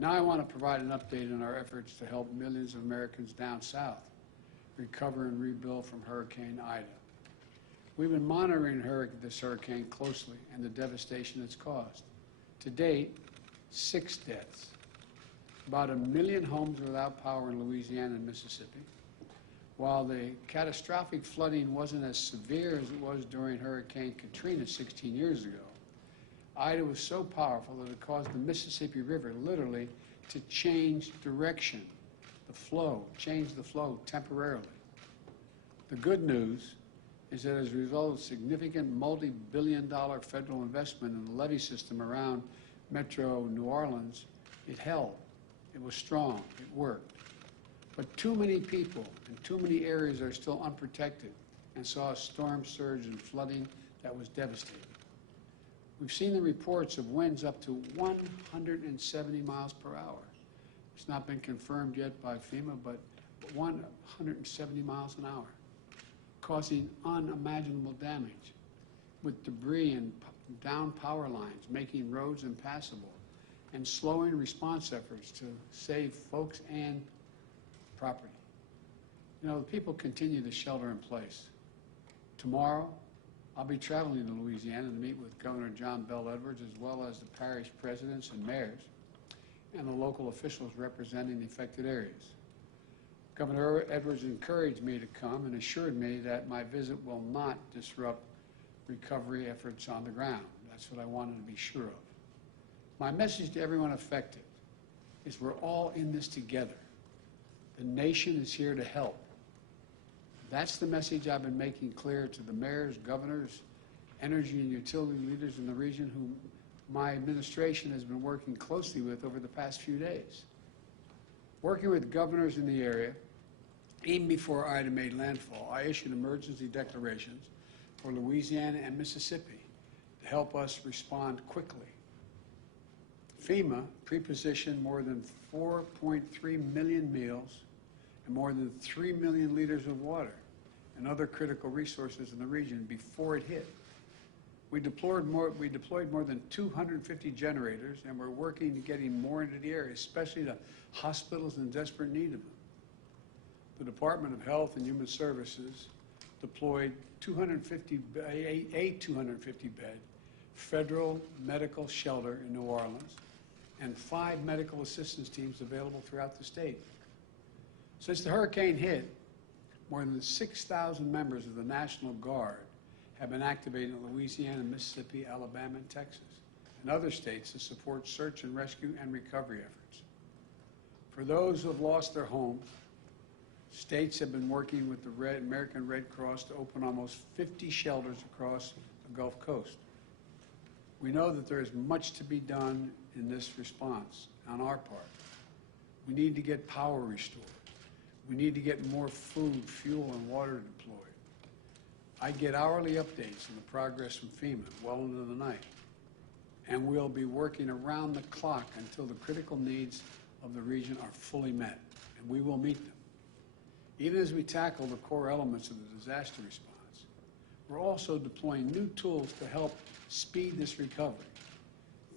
Now I want to provide an update on our efforts to help millions of Americans down south recover and rebuild from Hurricane Ida. We've been monitoring this hurricane closely and the devastation it's caused. To date, 6 deaths. About 1 million homes without power in Louisiana and Mississippi. While the catastrophic flooding wasn't as severe as it was during Hurricane Katrina 16 years ago, Ida was so powerful that it caused the Mississippi River literally to change direction, change the flow temporarily. The good news is that as a result of significant multi-billion-dollar federal investment in the levee system around Metro New Orleans, it held. It was strong. It worked. But too many people in too many areas are still unprotected and saw a storm surge and flooding that was devastating. We've seen the reports of winds up to 170 miles per hour. It's not been confirmed yet by FEMA, but 170 miles an hour, causing unimaginable damage with debris and down power lines, making roads impassable, and slowing response efforts to save folks and property. You know, the people continue to shelter in place. Tomorrow, I'll be traveling to Louisiana to meet with Governor John Bell Edwards, as well as the parish presidents and mayors and the local officials representing the affected areas. Governor Edwards encouraged me to come and assured me that my visit will not disrupt recovery efforts on the ground. That's what I wanted to be sure of. My message to everyone affected is we're all in this together. The nation is here to help. That's the message I've been making clear to the mayors, governors, energy and utility leaders in the region whom my administration has been working closely with over the past few days. Working with governors in the area, even before Ida made landfall, I issued emergency declarations for Louisiana and Mississippi to help us respond quickly. FEMA pre-positioned more than 4.3 million meals and more than 3 million liters of water and other critical resources in the region before it hit. We deployed more than 250 generators, and we're working to getting more into the area, especially to hospitals in desperate need of them. The Department of Health and Human Services deployed a 250-bed federal medical shelter in New Orleans and 5 medical assistance teams available throughout the state. Since the hurricane hit, more than 6,000 members of the National Guard have been activated in Louisiana, Mississippi, Alabama, and Texas, and other states to support search and rescue and recovery efforts. For those who have lost their homes, states have been working with the American Red Cross to open almost 50 shelters across the Gulf Coast. We know that there is much to be done in this response on our part. We need to get power restored. We need to get more food, fuel, and water deployed. I get hourly updates on the progress from FEMA well into the night, and we'll be working around the clock until the critical needs of the region are fully met, and we will meet them. Even as we tackle the core elements of the disaster response, we're also deploying new tools to help speed this recovery,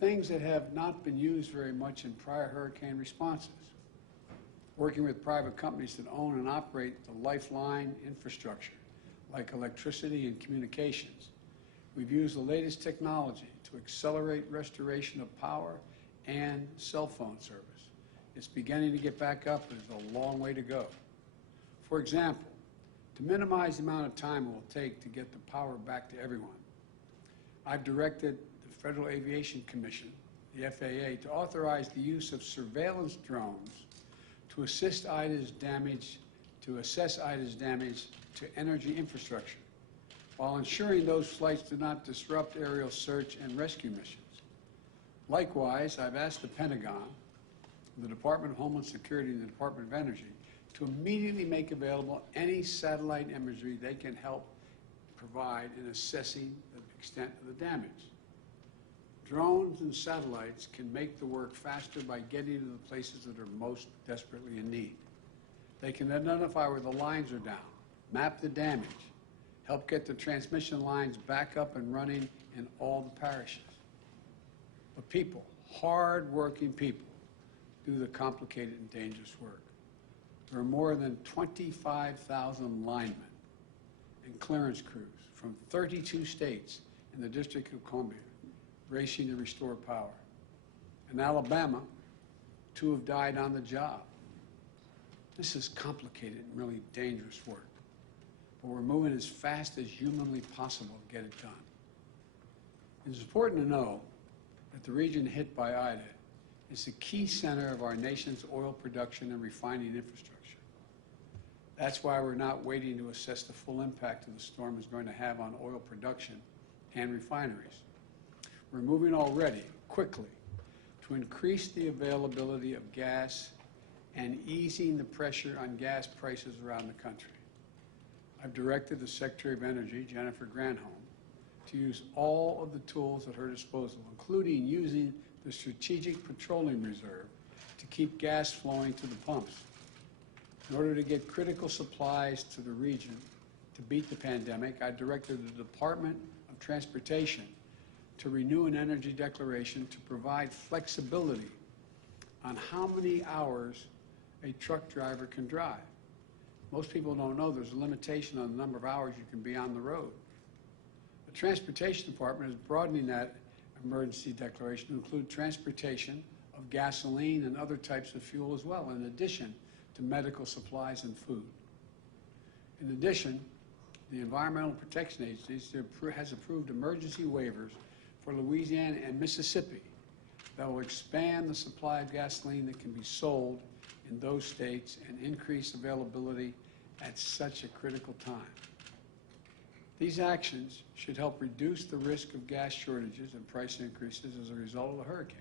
things that have not been used very much in prior hurricane responses. Working with private companies that own and operate the lifeline infrastructure, like electricity and communications. We've used the latest technology to accelerate restoration of power and cell phone service. It's beginning to get back up, but there's a long way to go. For example, to minimize the amount of time it will take to get the power back to everyone, I've directed the Federal Aviation Commission, the FAA, to authorize the use of surveillance drones to assess Ida's damage to energy infrastructure, while ensuring those flights do not disrupt aerial search and rescue missions. Likewise, I've asked the Pentagon, the Department of Homeland Security, and the Department of Energy to immediately make available any satellite imagery they can help provide in assessing the extent of the damage. Drones and satellites can make the work faster by getting to the places that are most desperately in need. They can identify where the lines are down, map the damage, help get the transmission lines back up and running in all the parishes. But people, hard-working people, do the complicated and dangerous work. There are more than 25,000 linemen and clearance crews from 32 states in the District of Columbia racing to restore power. In Alabama, 2 have died on the job. This is complicated and really dangerous work, but we're moving as fast as humanly possible to get it done. It's important to know that the region hit by Ida is the key center of our nation's oil production and refining infrastructure. That's why we're not waiting to assess the full impact of the storm is going to have on oil production and refineries. We're moving already, quickly, to increase the availability of gas and easing the pressure on gas prices around the country. I've directed the Secretary of Energy, Jennifer Granholm, to use all of the tools at her disposal, including using the Strategic Petroleum Reserve to keep gas flowing to the pumps. In order to get critical supplies to the region to beat the pandemic, I directed the Department of Transportation to renew an energy declaration to provide flexibility on how many hours a truck driver can drive. Most people don't know there's a limitation on the number of hours you can be on the road. The Transportation Department is broadening that emergency declaration to include transportation of gasoline and other types of fuel as well, in addition to medical supplies and food. In addition, the Environmental Protection Agency has approved emergency waivers for Louisiana and Mississippi that will expand the supply of gasoline that can be sold in those states and increase availability at such a critical time. These actions should help reduce the risk of gas shortages and price increases as a result of the hurricane.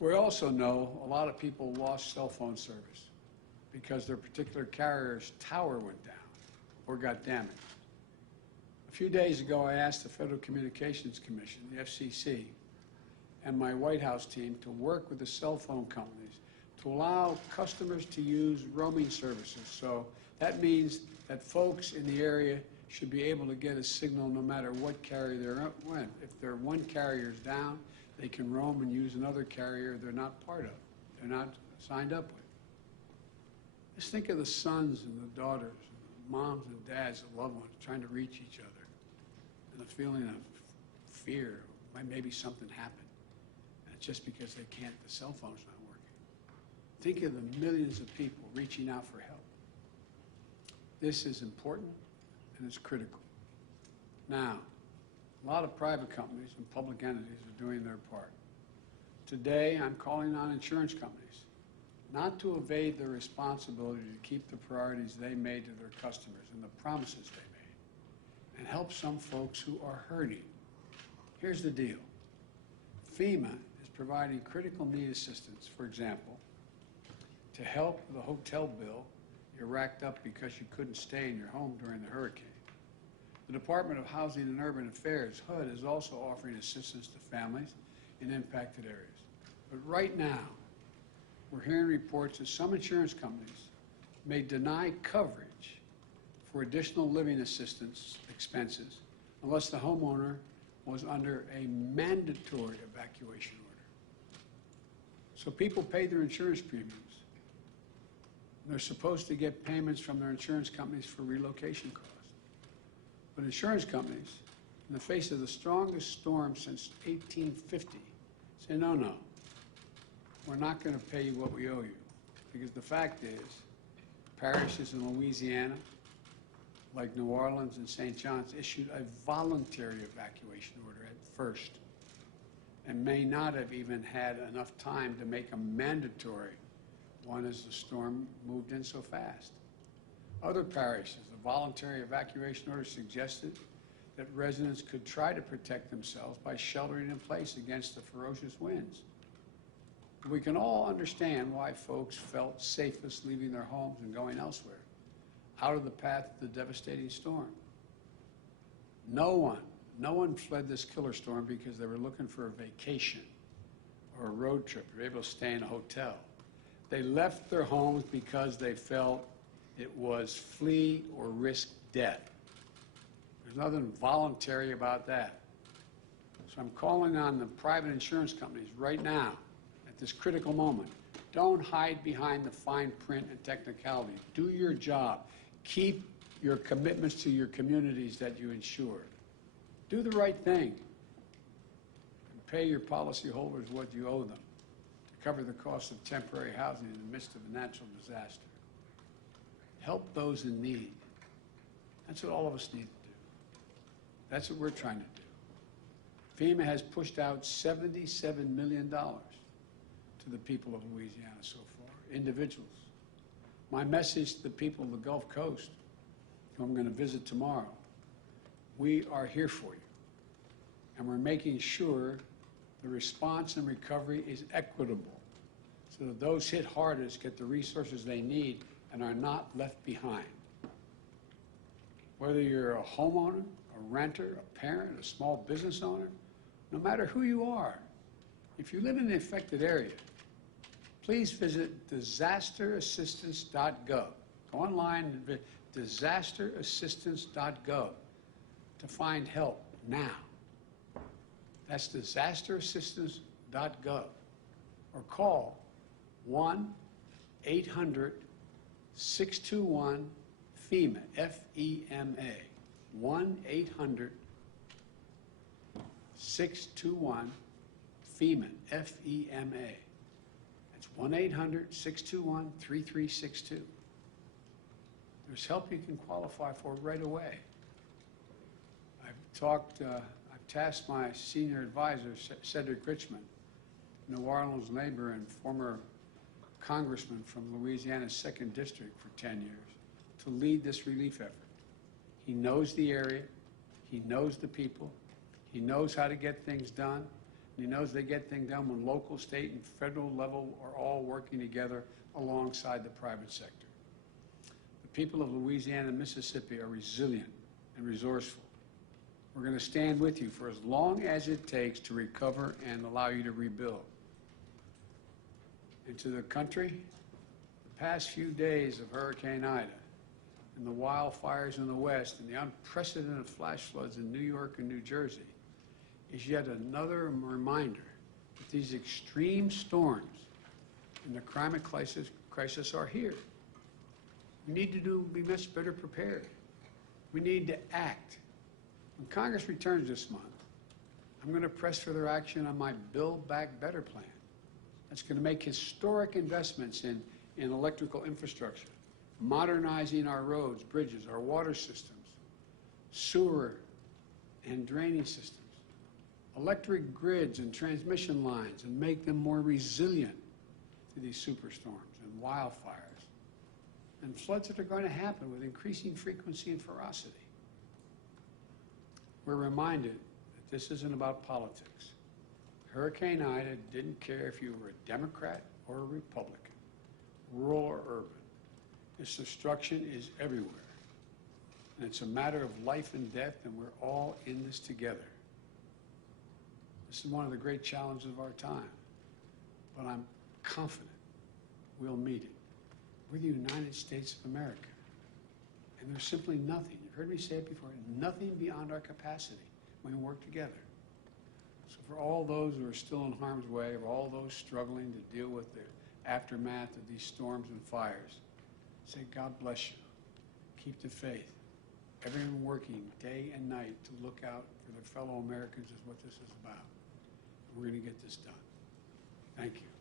We also know a lot of people lost cell phone service because their particular carrier's tower went down or got damaged. A few days ago, I asked the Federal Communications Commission, the FCC, and my White House team to work with the cell phone companies to allow customers to use roaming services. So that means that folks in the area should be able to get a signal no matter what carrier they're in. If their one carrier's down, they can roam and use another carrier they're not part of, they're not signed up with. Just think of the sons and the daughters, moms and dads, and loved ones trying to reach each other, and the feeling of fear, maybe something happened, and it's just because they can't, the cell phone's not working. Think of the millions of people reaching out for help. This is important and it's critical. Now, a lot of private companies and public entities are doing their part. Today, I'm calling on insurance companies not to evade their responsibility to keep the priorities they made to their customers and the promises they made, and help some folks who are hurting. Here's the deal. FEMA is providing critical need assistance, for example, to help with a hotel bill you racked up because you couldn't stay in your home during the hurricane. The Department of Housing and Urban Affairs, HUD, is also offering assistance to families in impacted areas. But right now, we're hearing reports that some insurance companies may deny coverage for additional living assistance expenses unless the homeowner was under a mandatory evacuation order. So people pay their insurance premiums. They're supposed to get payments from their insurance companies for relocation costs. But insurance companies, in the face of the strongest storm since 1850, say, no, we're not going to pay you what we owe you. Because the fact is, parishes in Louisiana, like New Orleans and St. John's, issued a voluntary evacuation order at first and may not have even had enough time to make a mandatory one as the storm moved in so fast. Other parishes, the voluntary evacuation order suggested that residents could try to protect themselves by sheltering in place against the ferocious winds. We can all understand why folks felt safest leaving their homes and going elsewhere, out of the path of the devastating storm. No one fled this killer storm because they were looking for a vacation or a road trip, or able to stay in a hotel. They left their homes because they felt it was flee or risk death. There's nothing voluntary about that. So I'm calling on the private insurance companies right now, at this critical moment. Don't hide behind the fine print and technicality. Do your job. Keep your commitments to your communities that you insure. Do the right thing. And pay your policyholders what you owe them to cover the cost of temporary housing in the midst of a natural disaster. Help those in need. That's what all of us need to do. That's what we're trying to do. FEMA has pushed out $77 million to the people of Louisiana so far, individuals. My message to the people of the Gulf Coast, who I'm going to visit tomorrow, we are here for you. And we're making sure the response and recovery is equitable so that those hit hardest get the resources they need and are not left behind. Whether you're a homeowner, a renter, a parent, a small business owner, no matter who you are, if you live in the affected area, please visit disasterassistance.gov. Go online and visit disasterassistance.gov to find help now. That's disasterassistance.gov. Or call 1-800-621-FEMA, F-E-M-A. 1-800-621-FEMA, F-E-M-A. That's 1-800-621-3362. There's help you can qualify for right away. I've tasked my senior advisor, Cedric Richmond, New Orleans neighbor and former congressman from Louisiana's 2nd District for 10 years, to lead this relief effort. He knows the area, he knows the people, he knows how to get things done, and he knows they get things done when local, state, and federal level are all working together alongside the private sector. The people of Louisiana and Mississippi are resilient and resourceful. We're going to stand with you for as long as it takes to recover and allow you to rebuild. And to the country, the past few days of Hurricane Ida and the wildfires in the West and the unprecedented flash floods in New York and New Jersey is yet another reminder that these extreme storms and the climate crisis are here. We need to be much better prepared. We need to act. When Congress returns this month, I'm going to press for their action on my Build Back Better plan. That's going to make historic investments in electrical infrastructure, modernizing our roads, bridges, our water systems, sewer and drainage systems, electric grids and transmission lines, and make them more resilient to these superstorms and wildfires and floods that are going to happen with increasing frequency and ferocity. We're reminded that this isn't about politics. Hurricane Ida didn't care if you were a Democrat or a Republican, rural or urban. This destruction is everywhere. And it's a matter of life and death, and we're all in this together. This is one of the great challenges of our time. But I'm confident we'll meet it. We're the United States of America. And there's simply nothing, you've heard me say it before, nothing beyond our capacity when we work together. So for all those who are still in harm's way, or all those struggling to deal with the aftermath of these storms and fires, say, God bless you. Keep the faith. Everyone working day and night to look out for their fellow Americans is what this is about. We're going to get this done. Thank you.